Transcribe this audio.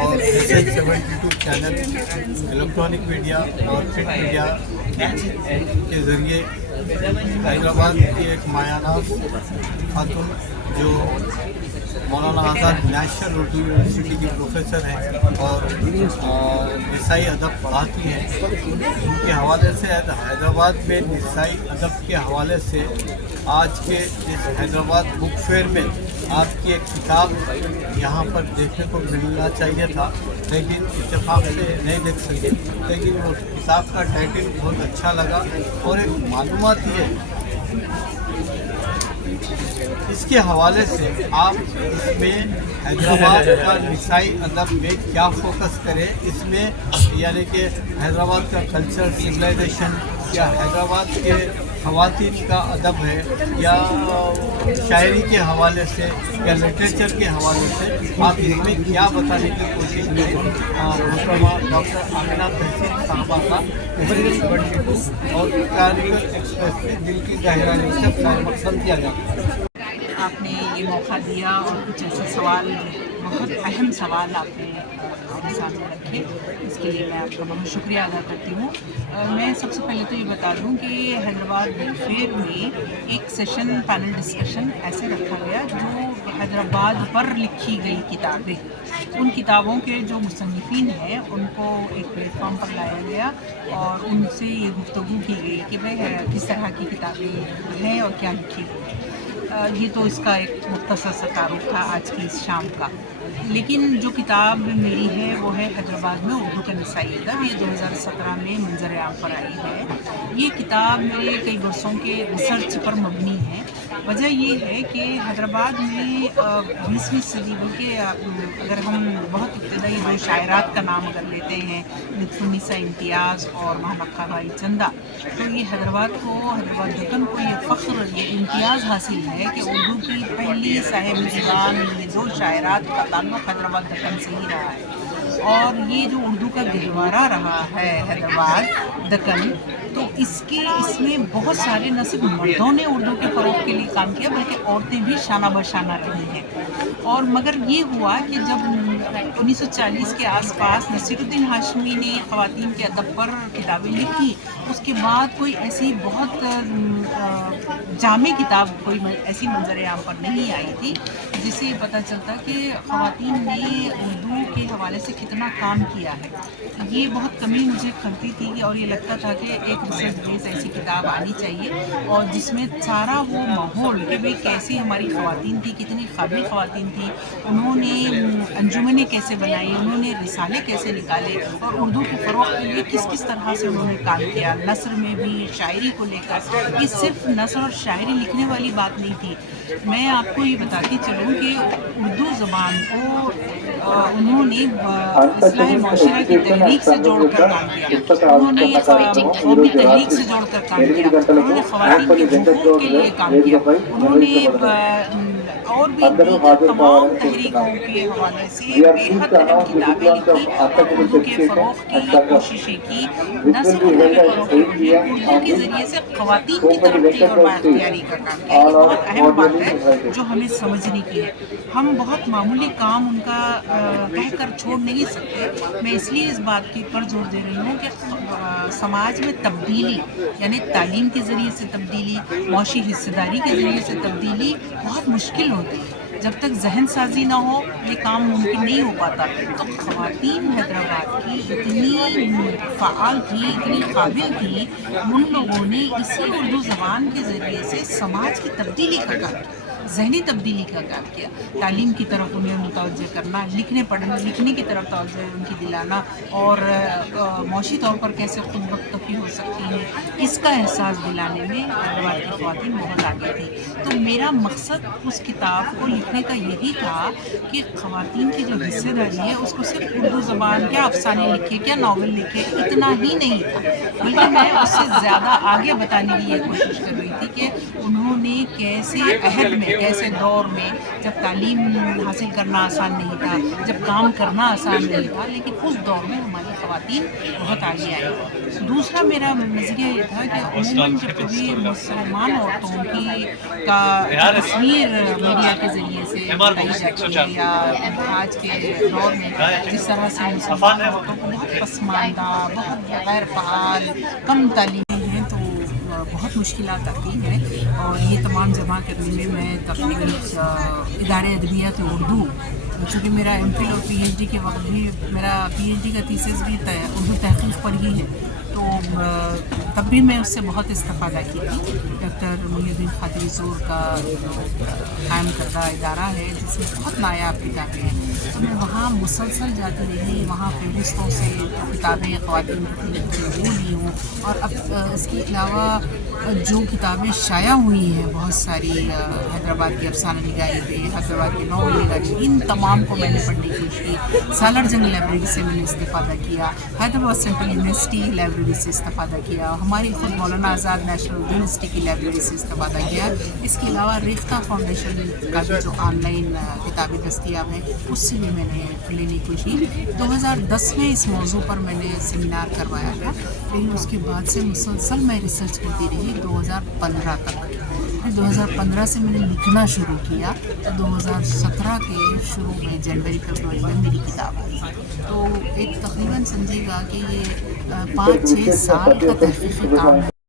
اور SH72 channel electronic media اور print media کے ذریعے حیدرآباد کی ایک مایہ ناز خاتون جو مولانا آزاد نیشنل اردو یونیورسٹی کی پروفیسر ہیں اور نسائی ادب پڑھاتی ہیں، ان کے حوالے سے حیدرآباد میں نسائی ادب کے حوالے سے آج کے اس حیدرآباد بک فیئر میں آپ کی ایک کتاب یہاں پر دیکھنے کو ملنا چاہیے تھا، لیکن اتفاق سے نہیں دیکھ سکے، لیکن وہ کتاب کا ٹائٹل بہت اچھا لگا اور ایک معلومات ہے اس کے حوالے سے آپ اس میں حیدرآباد کا نسائی ادب میں کیا فوکس کریں، اس میں یعنی کہ حیدرآباد کا کلچر سویلائزیشن یا حیدرآباد کے خواتین کا ادب ہے یا شاعری کے حوالے سے یا لٹریچر کے حوالے سے آپ اس میں کیا بتانے کی کوشش کریں۔ محترمہ ڈاکٹر آمینہ تحسین صاحبہ کا اور کارنیول ایکسپریس میں دل کی گہرائی سے خیر مقصد کیا جاتا ہے۔ آپ نے یہ موقع دیا اور کچھ ایسے سوال، بہت اہم سوال آپ نے ہمارے سامنے رکھے، اس کے لیے میں آپ کا بہت شکریہ ادا کرتی ہوں۔ میں سب سے پہلے تو یہ بتا دوں کہ حیدرآباد بک فیئر میں ایک سیشن پینل ڈسکشن ایسے رکھا گیا جو حیدرآباد پر لکھی گئی کتابیں، ان کتابوں کے جو مصنفین ہیں ان کو ایک پلیٹ فارم پر لایا گیا اور ان سے یہ گفتگو کی گئی کہ بھائی کس طرح کی کتابیں ہیں اور کیا لکھی گئی۔ یہ تو اس کا ایک مختصر سا تعارف تھا آج کی اس شام کا، لیکن جو کتاب میری ہے وہ ہے حیدرآباد میں اردو کا نسائی ادب، یہ 2017 میں منظر عام پر آئی ہے۔ یہ کتاب میرے کئی برسوں کے ریسرچ پر مبنی ہے۔ وجہ یہ ہے کہ حیدرآباد میں 20ویں صدی، بلکہ اگر ہم بہت ابتدائی دو شاعرات کا نام اگر لیتے ہیں، لطف النساء امتیاز اور مہانقہ بائی چندہ، تو یہ حیدرآباد دکن کو یہ فخر، یہ امتیاز حاصل ہے کہ اردو کی پہلی صاحب زبان یہ دو شاعرات کا تعلق حیدرآباد دکن سے ہی رہا ہے، اور یہ جو اردو کا گہوارہ رہا ہے حیدرآباد دکن، تو اس میں بہت سارے نہ صرف مردوں نے اردو کے فروغ کے لیے کام کیا بلکہ عورتیں بھی شانہ بشانہ رہی ہیں۔ اور مگر یہ ہوا کہ جب 1940 کے آس پاس نصیر الدین ہاشمی نے خواتین کے ادب پر کتابیں لکھی، اس کے بعد کوئی ایسی بہت جامع کتاب کوئی ایسی منظر عام پر نہیں آئی تھی جس سے پتہ چلتا کہ خواتین نے اردو کے حوالے سے کتنا کام کیا ہے۔ یہ بہت کمی مجھے کھلتی تھی اور یہ لگتا تھا کہ ایک ریسرچ بیس ایسی کتاب آنی چاہیے اور جس میں سارا وہ ماحول کہ بھئی کیسی ہماری خواتین تھی، کتنی قابل خواتین تھی، انہوں نے انجمنیں کیسے بنائی، انہوں نے رسالے کیسے نکالے اور اردو کے فروغ کے لیے کس کس طرح سے انہوں نے کام کیا، نثر میں بھی، شاعری کو لے کر۔ یہ صرف نثر اور شاعری لکھنے والی بات نہیں تھی، میں آپ کو یہ بتاتی چلوں کہ اردو زبان کو انہوں نے اصلاح معاشرہ کی تحریک سے جوڑ کر کام کیا، انہوں نے قومی تحریک سے جوڑ کر کام کیا، انہوں نے خواتین کے حقوق کے لیے کام کیا، انہوں نے اور بھی دیگر تمام تحریکوں کے حوالے سے بے حد اہم کتابیں لکھی اور اردو کے فروغ کی کوششیں کی، نہ صرف اردو کے فروغ کی کوششیں، اردو کے ذریعے سے خواتین کی ترقی اور بااختیاری کا کام کیا۔ یہ بہت اہم بات ہے جو ہمیں سمجھنے کی ہے۔ ہم بہت معمولی کام ان کا کہہ کر چھوڑ نہیں سکتے۔ میں اس لیے اس بات کی پر زور دے رہی ہوں کہ سماج میں تبدیلی، یعنی تعلیم کے ذریعے سے تبدیلی، معاشی حصہ داری کے ذریعے سے تبدیلی بہت مشکل ہوتی ہے۔ جب تک ذہن سازی نہ ہو یہ کام ممکن نہیں ہو پاتا۔ تو خواتین حیدرآباد کی اتنی فعال تھی، اتنی قابل تھی، ان لوگوں نے اسی اردو زبان کے ذریعے سے سماج کی تبدیلی کا کام کیا، ذہنی تبدیلی کا کام کیا، تعلیم کی طرف انہیں متوجہ کرنا، لکھنے کی طرف توجہ ان کی دلانا اور معاشی طور پر کیسے خود مکتفی ہو سکتی ہیں، اس کا احساس دلانے میں حیدرآباد کی خواتین بہت آگے تھی۔ تو میرا مقصد اس کتاب کو لکھنے کا یہی تھا کہ خواتین کی جو حصہ داری ہے اس کو صرف اردو زبان کیا افسانے لکھے، کیا ناول لکھے، اتنا ہی نہیں تھا، بلکہ میں اس سے زیادہ آگے بتانے کی یہ کوشش کر رہی تھی کہ انہوں نے کیسے عہد میں ایک ایسے دور میں جب تعلیم حاصل کرنا آسان نہیں تھا، جب کام کرنا آسان نہیں تھا، لیکن اس دور میں ہماری خواتین بہت آگے آئی. دوسرا میرا نظریہ یہ تھا کہ عموماً جب کبھی مسلمان عورتوں کی تصویر میڈیا کے ذریعے سے بتائی جاتی ہے یا آج کے دور میں جس طرح سے مسلمان عورتوں کو بہت پسماندہ، بہت غیر فعال، کم تعلیمی ہیں، تو بہت مشکلات آتی ہیں. اور یہ تمام جمع کرنے میں تقریباً ادارے ادبیات اردو، چونکہ میرا ایم فل اور پی ایچ ڈی کے وقت بھی میرا پی ایچ ڈی کا تھیسس بھی اردو تحقیق پر ہی ہے، تو تب بھی میں اس سے بہت استفادہ کی تھی. ڈاکٹر محی الدین خاطری زور کا قائم کردہ ادارہ ہے جس میں بہت نایاب کتابیں ہیں، تو میں وہاں مسلسل جاتی رہی. وہاں فہرستوں سے جو کتابیں خواتین کی وہ لی ہوں، اور اب اس کے علاوہ جو کتابیں شائع ہوئی ہیں بہت ساری، حیدرآباد کی افسانہ نگاری پہ، حیدرآباد کی ناول نگاری، ان تمام کو میں نے پڑھنے کی کوشش کی. سالار جنگ لائبریری سے میں نے استفادہ کیا، حیدرآباد سینٹرل یونیورسٹی لائبریری سے استفادہ کیا، ہماری خود مولانا آزاد نیشنل یونیورسٹی کی لائبریری سے استفادہ کیا. اس کے علاوہ ریختہ فاؤنڈیشن کا بھی جو آن لائن کتابیں دستیاب ہیں اس سے بھی میں نے لینے کی کوشش کی. 2010 میں اس موضوع پر میں نے سیمینار کروایا تھا، لیکن اس کے بعد سے مسلسل میں ریسرچ کرتی رہی 2015 تک. 2015 سے میں نے لکھنا شروع کیا، 2017 کے شروع میں جنوری فروری میں میری کتاب آئی. تو ایک تقریباً سمجھے گا کہ یہ 5-6 سال کا تحقیقی کام ہے.